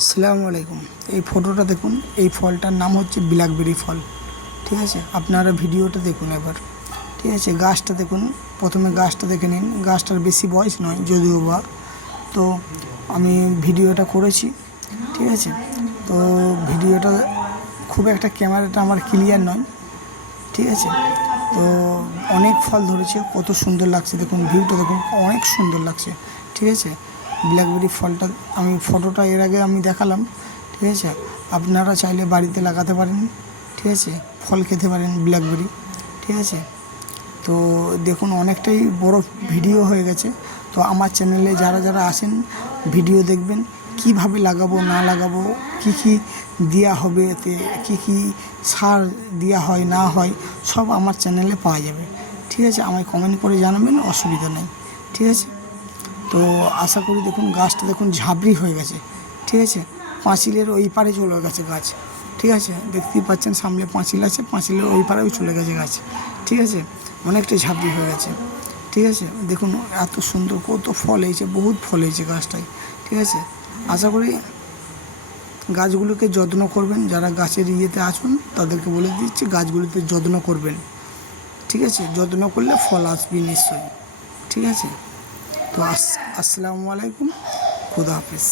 আসসালামু আলাইকুম। এই ফটোটা দেখুন, এই ফলটার নাম হচ্ছে ব্ল্যাকবেরি ফল। ঠিক আছে, আপনারা ভিডিওটা দেখুন এবার। ঠিক আছে, গাছটা দেখুন, প্রথমে গাছটা দেখে নিন। গাছটার বেশি বয়স নয় যদিও বা, তো আমি ভিডিওটা করেছি। ঠিক আছে, তো ভিডিওটা খুব একটা ক্যামেরাটা আমার ক্লিয়ার নয়। ঠিক আছে, তো অনেক ফল ধরেছে, কত সুন্দর লাগছে দেখুন, ভিউটা দেখুন, অনেক সুন্দর লাগছে। ঠিক আছে, ব্ল্যাকবেরি ফলটা আমি ফটোটা এর আগে আমি দেখালাম। ঠিক আছে, আপনারা চাইলে বাড়িতে লাগাতে পারেন। ঠিক আছে, ফল খেতে পারেন ব্ল্যাকবেরি। ঠিক আছে, তো দেখুন অনেকটাই বড় ভিডিও হয়ে গেছে। তো আমার চ্যানেলে যারা যারা আসেন ভিডিও দেখবেন, কিভাবে লাগাবো না লাগাবো, কি কি দেওয়া হবে, এতে কি কি সার দেওয়া হয় না হয়, সব আমার চ্যানেলে পাওয়া যাবে। ঠিক আছে, আমায় কমেন্ট করে জানাবেন, অসুবিধা নেই। ঠিক আছে, তো আশা করি দেখুন গাছটা দেখুন ঝাবড়ি হয়ে গেছে। ঠিক আছে, পাঁচিলের ওই পারে চলে গেছে গাছ। ঠিক আছে, দেখতেই পাচ্ছেন সামনে পাঁচিল আছে, পাঁচিলের ওই পারেও চলে গেছে গাছ। ঠিক আছে, অনেকটাই ঝাবড়ি হয়ে গেছে। ঠিক আছে, দেখুন এত সুন্দর কত ফল হয়েছে, বহুত ফল হয়েছে গাছটায়। ঠিক আছে, আশা করি গাছগুলোকে যত্ন করবেন। যারা গাছের ইয়েতে আছেন তাদেরকে বলে দিচ্ছি গাছগুলোতে যত্ন করবেন। ঠিক আছে, যত্ন করলে ফল আসবে নিশ্চয়ই। ঠিক আছে, তো আসসালামু আলাইকুম, খুদা হাফিজ।